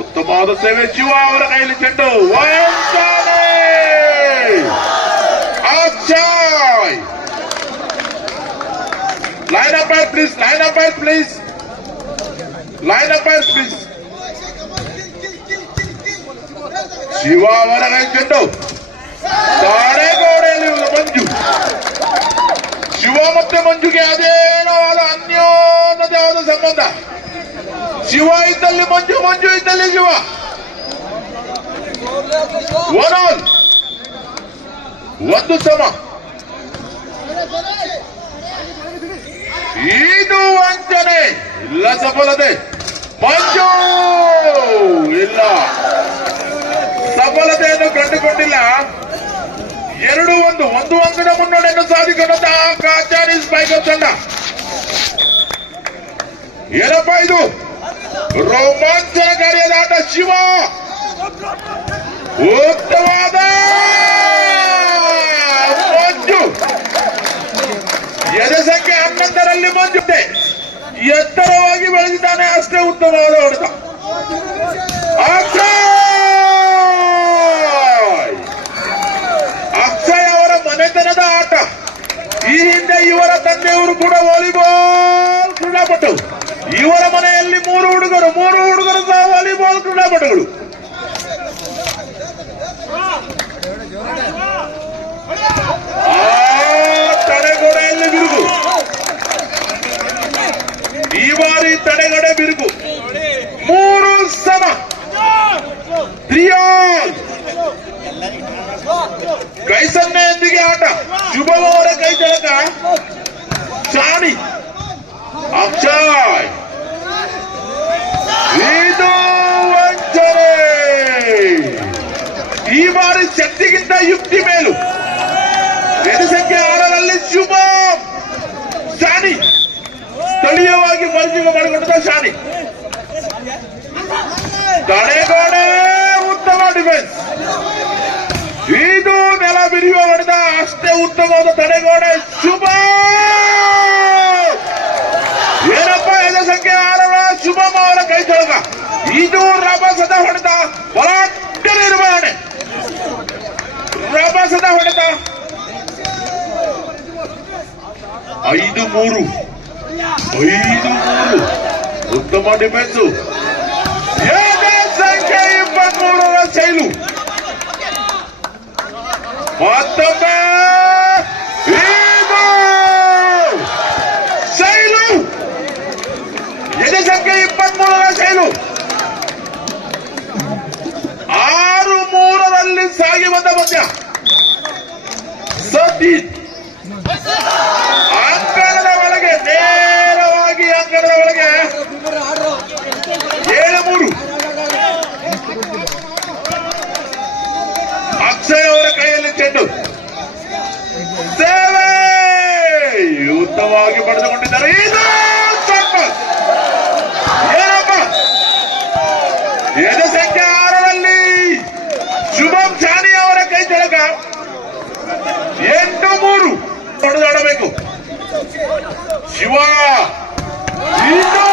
ಉತ್ತಮವಾದ ಸೇವೆ ಶಿವ ಅವರ ಕೈಯಲ್ಲಿ ಚೆಂಡು Akshay line up please Shiva ಅವರ ಕೈ ಚೆಂಡು ತಾಳೆಗೋಡೆಯಲ್ಲಿ ಮಂಜು ಶಿವ ಮತ್ತೆ ಮಂಜುಗೆ ಅದೇನವಾದ ಅನ್ಯೋನ್ಯತೆಯಾದ ಸಂಬಂಧ ಶಿವ ಇದ್ದಲ್ಲಿ ಮಂಜು ಇದ್ದಲ್ಲಿ ಶಿವ ಒಂದು ಸಮ ಇದು ವಂಚನೆ ಇಲ್ಲ ಸಫಲತೆ ಮಂಜು ಇಲ್ಲ ಸಫಲತೆಯನ್ನು ಕಂಡುಕೊಂಡಿಲ್ಲ 2-1 ಒಂದು ಅಂಕದ ಮುನ್ನಡೆಯನ್ನು ಸಾಧಿಕೊಂಡಂತಹ ಕಾಚಾರೀಸ್ ಬೈಕರ್ ತಂಡ ಏನಪ್ಪ ಇದು ರೋಮಾಂಚನಕಾರಿಯಾದ ಆಟ ಶಿವ ಉತ್ತಮವಾದ ಮಂಜು ಎದೆ ಸಂಖ್ಯೆ 11ರಲ್ಲಿ ಮಂಜು ಎತ್ತರವಾಗಿ ಬೆಳೆದಿದ್ದಾನೆ ಅಷ್ಟೇ ಉತ್ತಮವಾದ ಹೊಡೆತ ಅಕ್ಷಯ್ ಅವರ ಮನೆತನದ ಆಟ ಈ ಹಿಂದೆ ಇವರ ತಂದೆಯವರು ಕೂಡ ವಾಲಿಬಾಲ್ ಕ್ರೀಡಾಪಟು ಇವರ ಮನೆಯಲ್ಲಿ 3 ಹುಡುಗರು ಸಹ ವಾಲಿಬಾಲ್ ಕ್ರೀಡಾಪಟುಗಳು ತಡೆಗೋಡೆಯಲ್ಲಿ ಬಿರುಕು ಈ ಬಾರಿ ತಡೆಗೋಡೆ ಬಿರುಕು 3 ಸಮ 3-all ಕೈ ಸನ್ನೆಯೊಂದಿಗೆ ಆಟ ಶುಭಂ ಅವರ ಕೈ ಜಳಕ ಶಾಣಿ ಅಕ್ಷಯ್ ಇದು ವಂಚನೆ ಈ ಬಾರಿ ಶಕ್ತಿಗಿಂತ ಯುಕ್ತಿ ಮೇಲು ಎದೆ ಸಂಖ್ಯೆ 6ರಲ್ಲಿ ಶುಭಂ ಶಾಣಿ ಸ್ಥಳೀಯವಾಗಿ ಮರುಜೀವ ಮಾಡಿಕೊಂಡ ಶಾಣಿ ತಡೆಗೋಡೆ ಉತ್ತಮ ಡಿಫೆನ್ಸ್ ಇದು ನೆಲ ಬಿರಿಯುವ ಹೊಡೆದ ಅಷ್ಟೇ ಉತ್ತಮವಾದ ತಡೆಗೋಡೆ ಶುಭ ಏನಪ್ಪ ಎದೆ ಸಂಖ್ಯೆ 6ರ ಶುಭಂ ಅವರ ಕೈ ತೊಳಗ ಇದು ರಭಸದ ಹೊಡೆದ ಬಲಾಢ್ಯ ನಿರ್ವಹಣೆ ರಭಸದ ಹೊಡೆದ 5-3 ಉತ್ತಮ ಡಿಫೆನ್ಸು ಎದೆ ಸಂಖ್ಯೆ 23ರ ಶೈಲು ಮತ್ತೊಮ್ಮೆ ಶೈಲು ಎದೆ ಸಂಖ್ಯೆ 23ರ ಶೈಲು 6-3ರಲ್ಲಿ ಸಾಗಿ ಬಂದ ಪಂದ್ಯ ಸತೀಶ್ ಅಂಕಣದ ಒಳಗೆ ನೇರವಾಗಿ ಅಂಕಣದ ಒಳಗೆ 7-3 ಅಕ್ಷಯ್ ಅವರ ಕೈಯಲ್ಲಿ ಚೆಂಡು ಸೇವೆ ಉತ್ತಮವಾಗಿ ಪಡೆದುಕೊಂಡಿದ್ದಾರೆ ಇದು ಏನಪ್ಪ ಎದೆ ಸಂಖ್ಯೆ 6ರಲ್ಲಿ ಶುಭಂ ಶಾಣಿ ಅವರ ಕೈ ಜಳಕ 8-3 ಹೊಡೆದಾಡಬೇಕು ಶಿವ ಇದು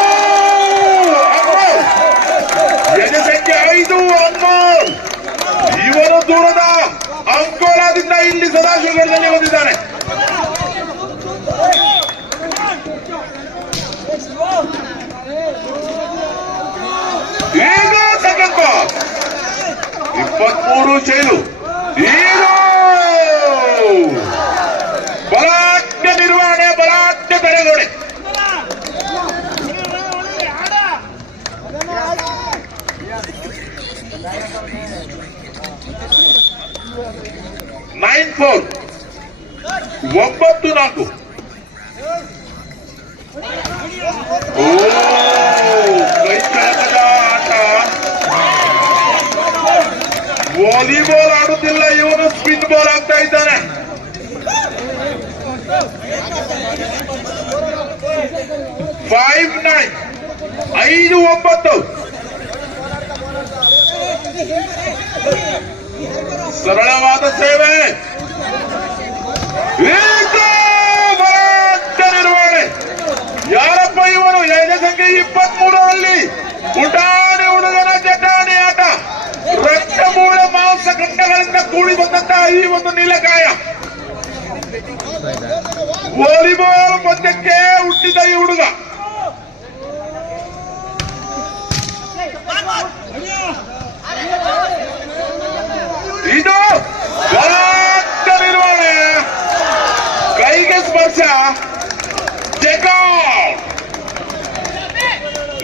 ಎದೆ ಸಂಖ್ಯೆ 5 ಇವರು ದೂರದ ಅಂಕೋಲಾದಿಂದ ಇಲ್ಲಿ ಸದಾಶಿವಗಢದಲ್ಲಿ ಬಂದಿದ್ದಾರೆ ಈಗ ಸೆಕೆಂಡ್ ಪಾಸ್ 23 ಶೈಲು ಇದು ಬಲಾಢ್ಯ ನಿರ್ವಹಣೆ ಬಲಾಢ್ಯ ತಡೆಗೋಡೆ 9-4 9-4 ಕೈ ಚಳಕದ ಆಟ ವಾಲಿಬಾಲ್ ಆಡುತ್ತಿಲ್ಲ ಇವನು ಸ್ಪಿನ್ ಬಾಲ್ ಆಗ್ತಾ ಇದ್ದಾನೆ 5-9 5-9 ಸರಳವಾದ ಸೇವೆ ನಿರ್ವಹಣೆ ಯಾರಪ್ಪ ಇವನು ಎದೆ ಸಂಖ್ಯೆ 23ರಲ್ಲಿ ಪುಟಾಣಿ ಹುಡುಗನ ಜಟ ಹುಟ್ಟಿದ ಈ ಹುಡುಗ ಇದು ದೊಡ್ಡ ನಿರ್ವಹಣೆ, ಕೈಗೆ ಸ್ಪರ್ಶ, ಚೆಕ್ಔಟ್.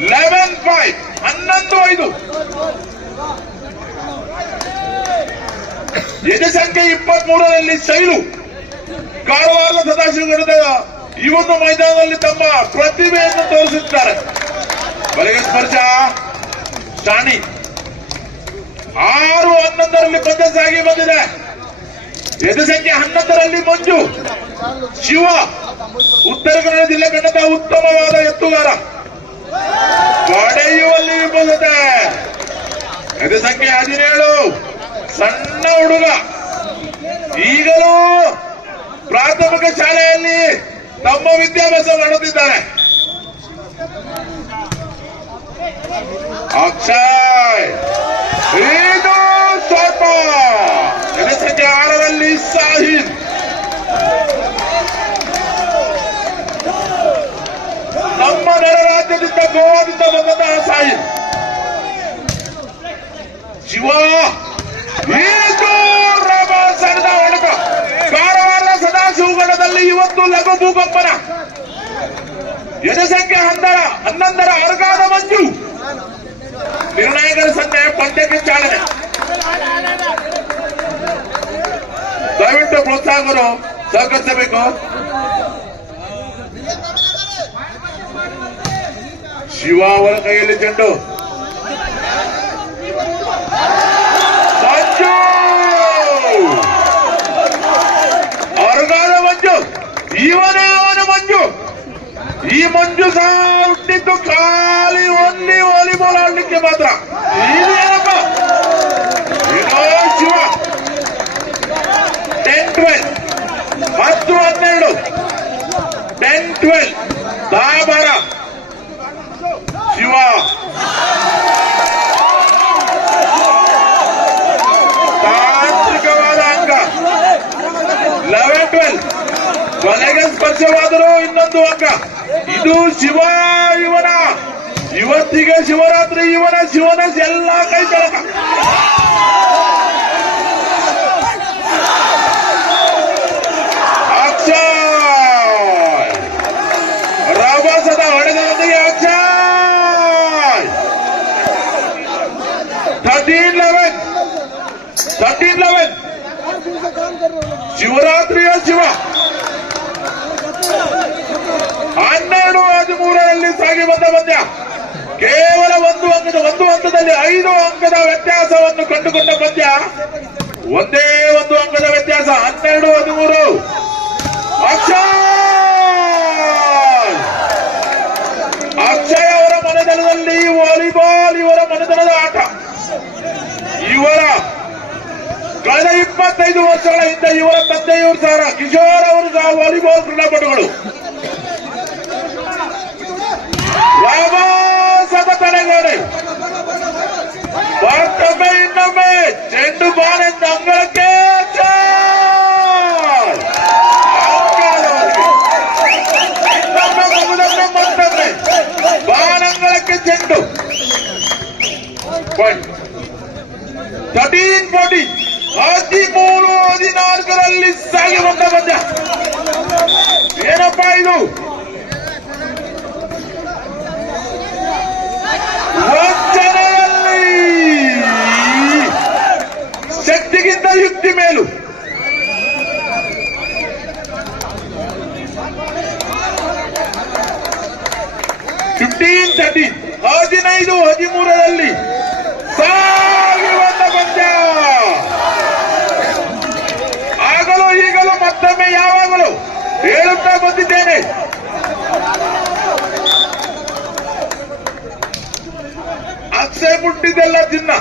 11-5, 11-5. ಎದೆ ಸಂಖ್ಯೆ 23ರಲ್ಲಿ ಶೈಲು ಕಾರವಾರದ ಸದಾಶಿವಗಡದ ಈ ಒಂದು ಮೈದಾನದಲ್ಲಿ ತಮ್ಮ ಪ್ರತಿಭೆಯನ್ನು ತೋರಿಸುತ್ತಾರೆ. ಬಲಗೆ ಸ್ಪರ್ಶ, ಶಾಣಿ. 6-11ರಲ್ಲಿ ಪಂದ್ಯ ಸಾಗಿ ಬಂದಿದೆ. ಎದೆ ಸಂಖ್ಯೆ 11ರಲ್ಲಿ ಮಂಜು ಶಿವ, ಉತ್ತರ ಕನ್ನಡ ಜಿಲ್ಲೆ ಕಂಡಂತ ಉತ್ತಮವಾದ ಎತ್ತುಗಾರ, ಪಡೆಯುವಲ್ಲಿ ವಿಫಲತೆ. ಎದೆ ಸಂಖ್ಯೆ 17 ಸಣ್ಣ ಹುಡುಗ, ಈಗಲೂ ಪ್ರಾಥಮಿಕ ಶಾಲೆಯಲ್ಲಿ ತಮ್ಮ ವಿದ್ಯಾಭ್ಯಾಸ ಮಾಡುತ್ತಿದ್ದಾರೆ. ಅಕ್ಷಯ್, ಇದು ಸ್ವಲ್ಪ. ಎದೆ ಸಂಖ್ಯೆ 6ರಲ್ಲಿ ಸಾಹಿದ್, ನಮ್ಮ ನೆಲ ರಾಜ್ಯದಿಂದ ಗೋವಾದಿಂದ ಬಂದಂತಹ ಸಾಹಿದ್. ಶಿವ, ಇದು ಸಣ್ಣದ ಹೊಡೆತ. ಕಾರವಾರ ಸದಾಶಿವಗಡದಲ್ಲಿ ಇವತ್ತು ಲಘು ಭೂಕಂಪನ. ಎದೆ ಸಂಖ್ಯೆ 11ರ ಅರ್ಗಾದ ಮಂಜು. ನಿರ್ಣಾಯಕರ ಸಂಖ್ಯೆ ಪಂದ್ಯಕ್ಕೆ ಚಾಲನೆ. ದಯವಿಟ್ಟು ಪ್ರೋತ್ಸಾಹಕರು ಸಹಕರಿಸಬೇಕು. ಶಿವ ಅವರ ಕೈಯಲ್ಲಿ ಚೆಂಡು. ಮಂಜು, ಅರ್ಗಾದ ಮಂಜು, ಇವನೇ ಅವನ ಮಂಜು. ಈ ಮಂಜು ಸಹ ಹುಟ್ಟಿದ್ದು ಖಾಲಿ ಓನ್ಲಿ ವಾಲಿಬಾಲ್ ಆಡ್ಲಿಕ್ಕೆ ಮಾತ್ರ. ಇದೇನಪ್ಪ, ಏನೋ ಶಿವ. 10-12 ಮತ್ತು 12, 10-12 ದಾಬಾರ. ಶಿವ ತಾಂತ್ರಿಕವಾದ ಅಂಕ. 11-12 ಕೊನೆಗೆ ಸ್ಪರ್ಶವಾದರೂ ಇನ್ನೊಂದು ಅಂಕ. ಇದು ಶಿವ, ಇವತ್ತಿಗೆ ಶಿವರಾತ್ರಿ, ಶಿವನ ಎಲ್ಲ ಕೈ ಚಳಕ. ಅಕ್ಷಯ್, ರಭಸದ ಹೊಡೆದೊಂದಿಗೆ ಅಕ್ಷಯ್. 13-11 ಶಿವರಾತ್ರಿಯ ಶಿವ. 12-13ರಲ್ಲಿ ಸಾಗಿ ಬಂದ ಪಂದ್ಯ. ಕೇವಲ ಒಂದು ಹಂತದಲ್ಲಿ 5 ಅಂಕದ ವ್ಯತ್ಯಾಸವನ್ನು ಕಂಡುಕೊಂಡ ಪಂದ್ಯ. ಒಂದೇ ಒಂದು ಅಂಕದ ವ್ಯತ್ಯಾಸ. 12-13. ಅಕ್ಷಯ್ ಅವರ ಮನೆತನದಲ್ಲಿ ವಾಲಿಬಾಲ್ ಇವರ ಮನೆತನದ ಆಟ. ಇವರ ಕಳೆದ 25 ವರ್ಷಗಳ ಹಿಂದೆ ಇವರ ತಂದೆಯವರು ಸಹ ಕಿಶೋರ್ ಅವರು ಸಹ ವಾಲಿಬಾಲ್ ಕ್ರೀಡಾಪಟುಗಳು. ತಡೆಗೋಡೆ ಮತ್ತೊಮ್ಮೆ ಇನ್ನೊಮ್ಮೆ ಚೆಂಡು ಬಾಳೆಂದ ಅಂಗಳಕ್ಕೆ ಇನ್ನೊಮ್ಮೆ ಮತ್ತೊಮ್ಮೆ ಬಾಣಂಗಳಕ್ಕೆ ಚೆಂಡು. 13-14 13-14ರಲ್ಲಿ ಸಾಗಿ ಬಂದ ಪಂದ್ಯ. ಏನಪ್ಪಾ ಇದು? ವಂಚನೆಯಲ್ಲಿ ಶಕ್ತಿಗಿಂತ ಯುಕ್ತಿ ಮೇಲು. (15-13) 15-13ರಲ್ಲಿ ಸಾಗಿ ಬಂದ ಪಂದ್ಯ. ಆಗಲೂ ಈಗಲೂ ಮತ್ತೊಮ್ಮೆ ಯಾವಾಗಲೂ ಹೇಳುತ್ತಾ ಬಂದಿದ್ದೇನೆ, ಅಕ್ಷಯ್ ಮುಟ್ಟಿದೆಲ್ಲ ಚಿನ್ನ.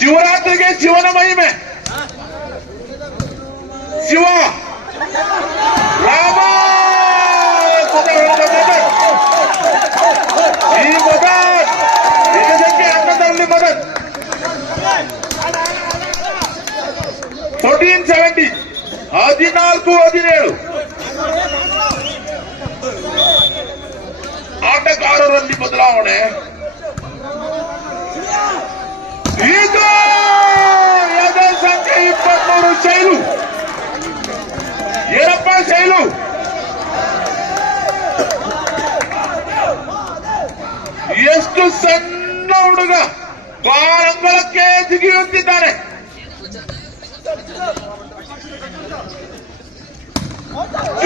ಶಿವರಾತ್ರಿಗೆ ಶಿವನ ಮಹಿಮೆ. ಶಿವ ರಾಮ ಈ 14-17 14-17 ಆಟಗಾರರಲ್ಲಿ ಬದಲಾವಣೆ. ಇದು ಎದೆ ಸಂಖ್ಯೆ 23 ಶೈಲು. ಏನಪ್ಪ ಶೈಲು, ಎಷ್ಟು ಸಣ್ಣ ಹುಡುಗ ಬಾಳಂಗಳಕ್ಕೆ ಜಿಗಿಯುತ್ತಿದ್ದಾನೆ.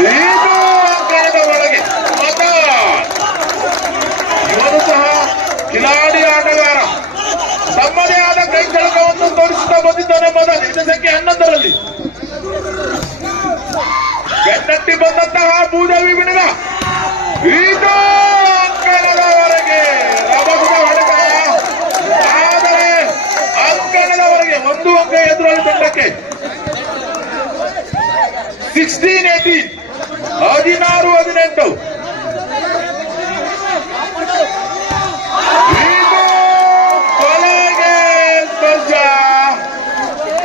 ಇದು ಅಂಕಣದ ಒಳಗೆ ಮತ. ಇವನು ಸಹ ಕಿಲಾಡಿ ಆಟಗಾರ, ತಮ್ಮದೇ ಆದ ಕೈ ಚಳಕವನ್ನು ತೋರಿಸುತ್ತಾ ಬಂದಿದ್ದಾನೆ. ಮದ ನಿಜ ಸಂಖ್ಯೆ 11ರಲ್ಲಿ ಬೆನ್ನಟ್ಟಿ ಬಂದಂತಹ ಭೂದೇವಿ ಬಿಡುಗ. ಇದು ಅಂಕಣದವರೆಗೆ ರಭಸದ ಹೊಡೆತ. ಆದರೆ ಅಂಕಣದವರೆಗೆ 1 ಅಂಕ ಎದುರಾಳಿ ತಂಡಕ್ಕೆ. 16-18 16-18 ಕೊನೆಗೆ ಸ್ಪರ್ಶ.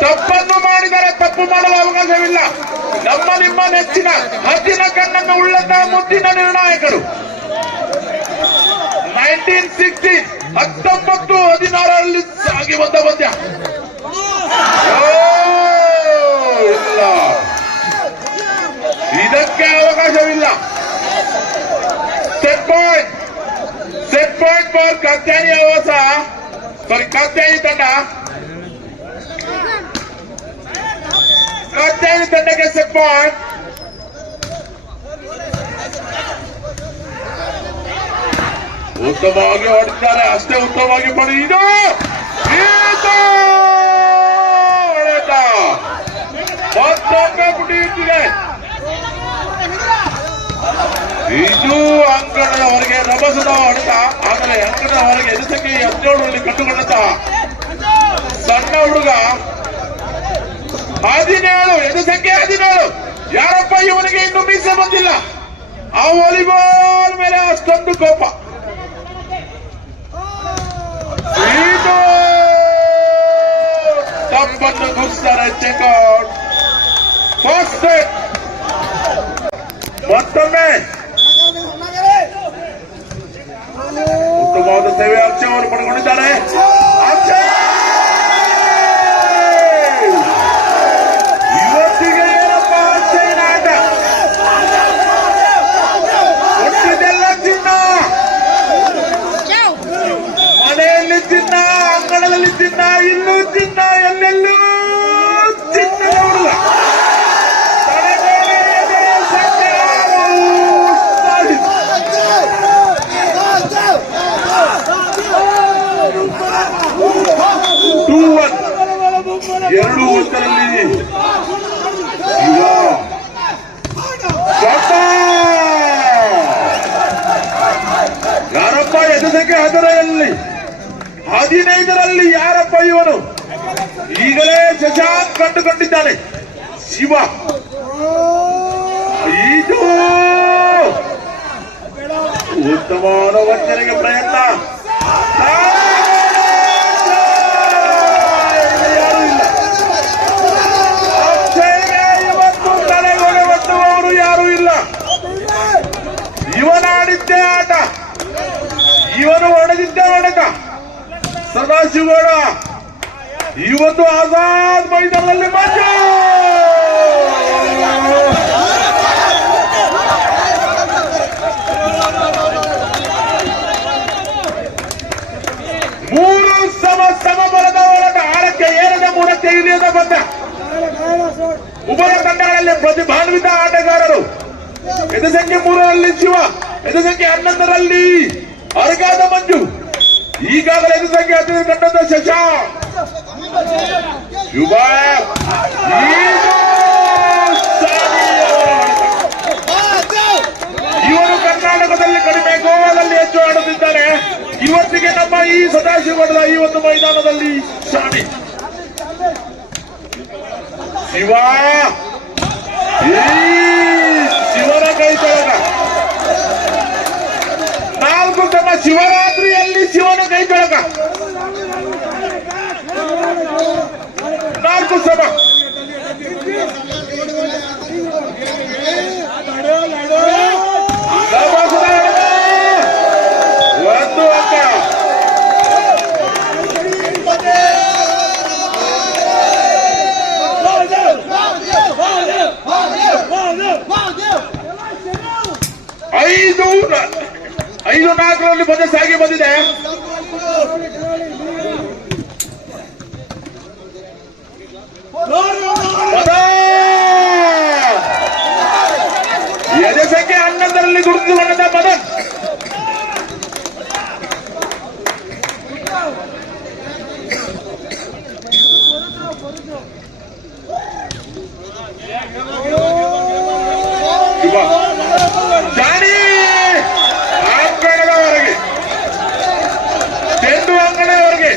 ತಪ್ಪನ್ನು ಮಾಡಿದರೆ ತಪ್ಪು ಮಾಡಲು ಅವಕಾಶವಿಲ್ಲ. ನಮ್ಮ ನಿಮ್ಮ ನೆಚ್ಚಿನ ಹದ್ದಿನ ಕಣ್ಣನ್ನು ಉಳ್ಳಂತಹ ಮುದ್ದಿನ ನಿರ್ಣಾಯಕರು 1916 1916ರಲ್ಲಿ ಸಾಗಿ ಬಂದ ಪಂದ್ಯ. ಇಲ್ಲ, ಇದಕ್ಕೆ ಅವಕಾಶವಿಲ್ಲ. ಸೆಟ್ ಪಾಯಿಂಟ್ ಫಾರ್ ಕಾತ್ಯಾನಿ ಆವಾಸ, ಕಾತ್ಯಾನಿ ತಂಡ. ಕಾತ್ಯಾನಿ ತಂಡಕ್ಕೆ ಸೆಟ್ ಪಾಯಿಂಟ್. ಉತ್ತಮವಾಗಿ ಹೊಡೆದಿದ್ದಾರೆ, ಅಷ್ಟೇ ಉತ್ತಮವಾಗಿ ಪಡೆ. ಇದು ಹೊಡೆತ ಮತ್ತೊಂದು ಪುಟಿಯುತ್ತಿದೆ. ಇದು ಅಂಕಣದ ಹೊರಗೆ ರಭಸದ ಹೊಡೆತ. ಆದರೆ ಅಂಕಣದ ಹೊರಗೆ ಎದು ಸಂಖ್ಯೆ 17ರಲ್ಲಿ ಕಂಡುಕೊಂಡಂತ ಸಣ್ಣ ಹುಡುಗ 17 ಎದು ಸಂಖ್ಯೆ 17. ಯಾರಪ್ಪ ಇವನಿಗೆ ಇನ್ನು ಮೀಸೆ ಬಂದಿಲ್ಲ. ಆ ವಾಲಿಬಾಲ್ ಮೇಲೆ ಅಷ್ಟೊಂದು ಕೋಪ. ಇದು ತಪ್ಪನ್ನು ಗುರುಸ್ತಾರೆ. ಚೆಕ್ಔಟ್. First set. ಮತ್ತೊಮ್ಮೆ ಉತ್ತಮವಾದ ಸೇವೆ ಅಕ್ಷಯ್ ಅವರು ಪಡೆದುಕೊಂಡಿದ್ದಾರೆ. ಇವತ್ತಿಗೆ ಏನಪ್ಪ ಅಕ್ಷಯ್ನ ಆಟ. ಒಟ್ಟಿದೆಲ್ಲ ಚಿನ್ನ, ಮನೆಯಲ್ಲಿ ಚಿನ್ನ, ಅಂಗಣದಲ್ಲಿ ಚಿನ್ನ, ಇಲ್ಲೂ ಚಿನ್ನ, ಎಲ್ಲೆಲ್ಲೂ ಚಿನ್ನದ ಹುಡುಗ. ಎರಡು ಒಂದರಲ್ಲಿ ಈಗ ಯಾರಪ್ಪ ಎದು ಸಂಖ್ಯೆ 15ರಲ್ಲಿ ಯಾರಪ್ಪ ಇವನು. ಈಗಲೇ ಶಶಾಂಕ್ ಕಂಡುಕೊಂಡಿದ್ದಾನೆ. ಶಿವ. ಇದು ಉತ್ತಮವಾದ ವಂಚನೆಗೆ ಪ್ರಯತ್ನ. ಯಾರು ಇಲ್ಲ. ಅಕ್ಷಯ್ಗೆ ಇವತ್ತು ತಲೆಗೊಡೆ ಒಡ್ಡುವವರು ಯಾರು ಇಲ್ಲ. ಇವನಾಡಿದ್ದೇ ಆಟ, ಇವನು ಹೊಡೆದಿದ್ದೇ ಹೊಡೆತ. ಸದಾಶಿವಗೌಡ ಇವತ್ತು ಆಜಾದ್ ಮೈದಾನದಲ್ಲಿ ಮಂಜು. ಮೂರು ಸಮ ಬಲದ ಹೋರಾಟ. ಆಳಕ್ಕೆ ಏರದ, ಮೂರಕ್ಕೆ ಇಳಿಯದ ಬಂದ. ಉಭಯ ತಂಡಗಳಲ್ಲಿ ಪ್ರತಿಭಾನ್ವಿತ ಆಟಗಾರರು. ಎದು ಸಂಖ್ಯೆ 3ರಲ್ಲಿ ಶಿವ, ಎದು ಸಂಖ್ಯೆ 11ರಲ್ಲಿ ಅರ್ಗಾದ ಮಂಜು. ಈಗಾಗಲೇ ಎದು ಸಂಖ್ಯೆ 15 ಕಂಡಂತ ಶಶಾಂಕ್. ಶುಭ ಇವನು ಕರ್ನಾಟಕದಲ್ಲಿ ಕಡಿಮೆ, ಗೋವಾದಲ್ಲಿ ಹೆಚ್ಚು ಆಡುತ್ತಿದ್ದಾನೆ. ಇವತ್ತಿಗೆ ನಮ್ಮ ಈ ಸದಾಶಿವಗೌಡದ ಈ ಒಂದು ಮೈದಾನದಲ್ಲಿ ಶಾಣಿ. ಶಿವ ಶಿವನ ಕೈ ತೊಳಗ. 4 ಸಮ ಶಿವರಾತ್ರಿಯಲ್ಲಿ ಶಿವನ ಕೈ ತೊಳಗ. 4 ಸಮ 5-4ರಲ್ಲಿ ಪಂದ್ಯ ಸಾಗಿ ಬಂದಿದೆ. ಎದೆ ಸಂಖ್ಯೆ 11ರಲ್ಲಿ ಗುರುತಿಸಿಕೊಂಡ ಮದನ್. ಜಾನಿ ಅಂಗಣದವರೆಗೆ, ಚೆಂಡು ಅಂಗಣದವರೆಗೆ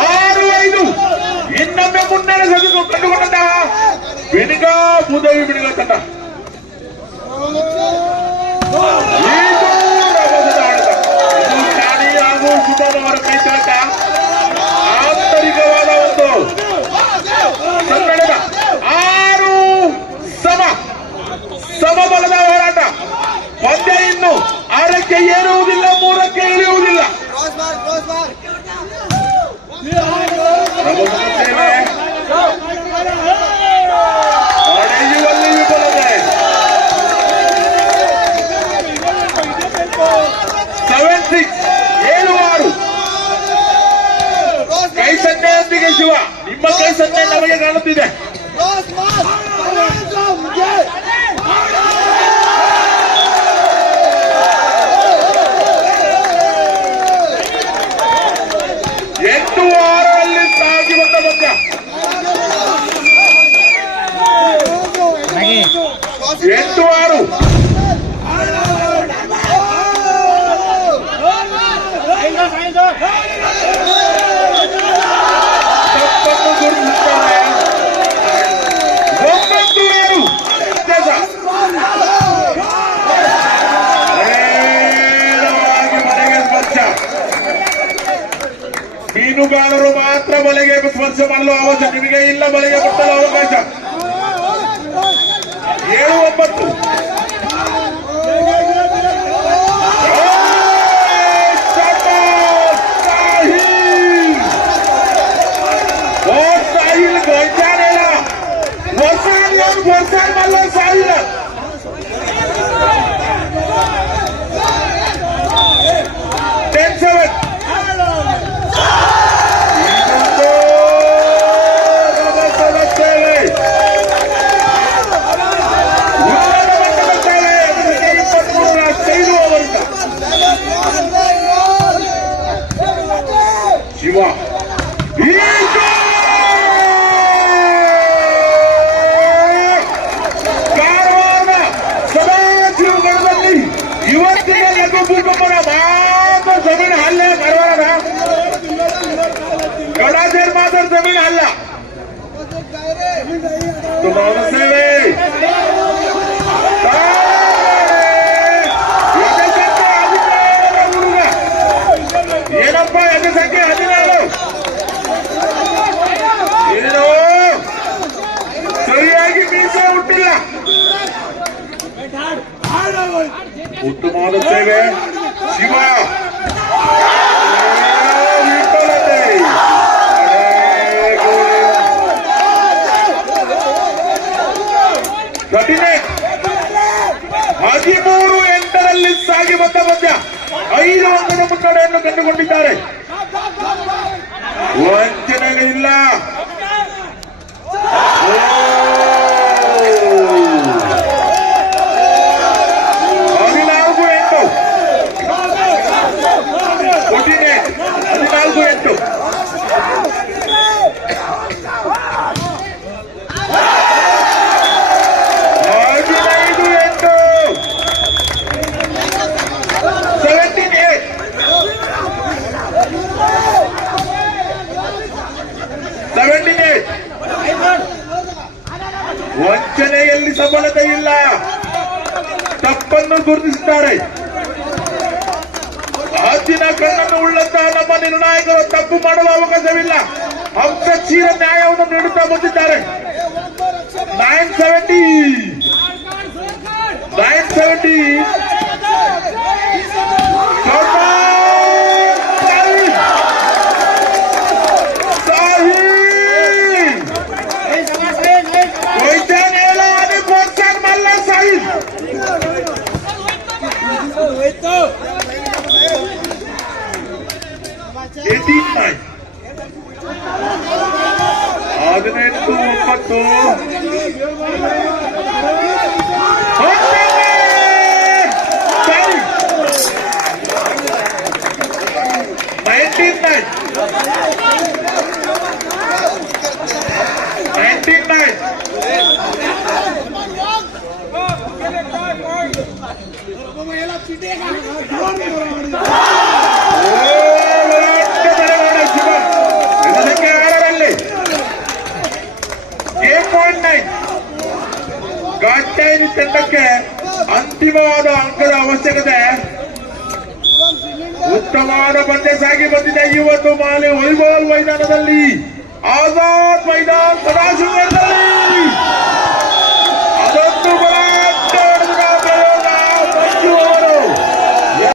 6-5. ಇನ್ನೊಮ್ಮೆ ಮುನ್ನಡೆ ಕಂಡುಕೊಂಡಂತಹ ಬಿಣಿಗ ಭೂದೇವಿ ಬಿಣಿಗ ತಂಡ. ಜಾನಿ ಹಾಗೂ ಸುಮನ್ ಅವರ ಕೈತಳಕ ಆಂತರಿಕವಾದ ಒಂದು ಕನ್ನಡದ 6 ಸಮಬಲದ ಹೋರಾಟ. ಪಂದ್ಯ ಇನ್ನು 6ಕ್ಕೆ ಏರುವುದಿಲ್ಲ, 3ಕ್ಕೆ ಇಳಿಯುವುದಿಲ್ಲ. ಹೊಡೆಯುವಲ್ಲಿ ವಿಫಲತೆ. 7-6, 7-6. ಕೈ ಸನ್ನೆಯೊಂದಿಗೆ ಶಿವ, ನಿಮ್ಮ ಕೈ ಸನ್ನೆ ನಮಗೆ ಕಾಣುತ್ತಿದೆ. ಎಂಟು 6ರಲ್ಲಿ ಸಾಗಿ ಬಂದ ಪಂದ್ಯ. 8-6. ತಪ್ಪನ್ನು ಗುರುತಿಸುತ್ತಾರೆ. 9-6. ಮನೆಗೆ ಸ್ಪರ್ಶ. ಮೀನುಗಾರರು ಮಾತ್ರ ಬಲೆಗೆ ಸ್ಪರ್ಶ ಮಾಡಲು ಅವಕಾಶ, ನಿಮಗೆ ಇಲ್ಲ ಬಲೆಗೆ ಮುಟ್ಟಲು ಅವಕಾಶ. 7-9. ಸಾಹಿಲ್ ಗೊಂಚಾನೇಲ ವರ್ಷ ಮಲ್ಲ ಸಾಹಿಲ್ 10-7. ಶಿವ ಕಾರವಾರ ಸದಾಶಿವಗಢದಲ್ಲಿ ಇವತ್ತಿನ ಲಘು ಭೂಕಂಪನ ಮಾತ್ರ ಜಮೀನು ಹಲ್ಲೆ. ಕಾರವಾರದ ಗಡಾದೇರ್ ಮಾತ್ರ ಜಮೀನು ಅಲ್ಲ. ಸೇವೆ ಏನಪ್ಪ, ಎದೆ ಸಂಖ್ಯೆ 17. ಏನು ಸರಿಯಾಗಿ ಮೀಸೆ ಹುಟ್ಟಿಲ್ಲ. ಉತ್ತಮವಾದ ಸೇವೆ ಶಿವ. ವಿಫಲತೆ. 13-8ರಲ್ಲಿ ಸಾಗಿ ಬಂದ ಪಂದ್ಯ. 5 ಅಂಕದ ಮುನ್ನಡೆಯನ್ನು ಕಂಡುಕೊಂಡಿದ್ದಾರೆ. ವಂಚನೆಗಳಿಲ್ಲ. 14-8. 14-8. 17-8. ವಂಚನೆಯಲ್ಲಿ ಸಫಲತೆ ಇಲ್ಲ. ತಪ್ಪನ್ನು ಗುರುತಿಸಿದ್ದಾರೆ. ಹದ್ದಿನ ಕಣ್ಣನ್ನು ಉಳ್ಳಂತಹ ನಮ್ಮ ನಿರ್ಣಾಯಕರು ತಪ್ಪು ಮಾಡಲು ಅವಕಾಶವಿಲ್ಲ. ಹಂಸಕ್ಷೀರ ನ್ಯಾಯವನ್ನು ನೀಡುತ್ತಾ ಬಂದಿದ್ದಾರೆ. 970. ಸಾಹಿಲ್ 18-9 ಘಾಟ್ಯಾನಿ ತಂಡಕ್ಕೆ ಅಂತಿಮವಾದ ಅಂಕದ ಅವಶ್ಯಕತೆ. ಉತ್ತಮವಾದ ಪಂದ್ಯ ಸಾಗಿ ಬಂದಿದೆ ಇವತ್ತು ಮಾಲೆ ವಾಲಿಬಾಲ್ ಮೈದಾನದಲ್ಲಿ, ಆಜಾದ್ ಮೈದಾನ ಸದಾಶಿವನಗರದಲ್ಲಿ.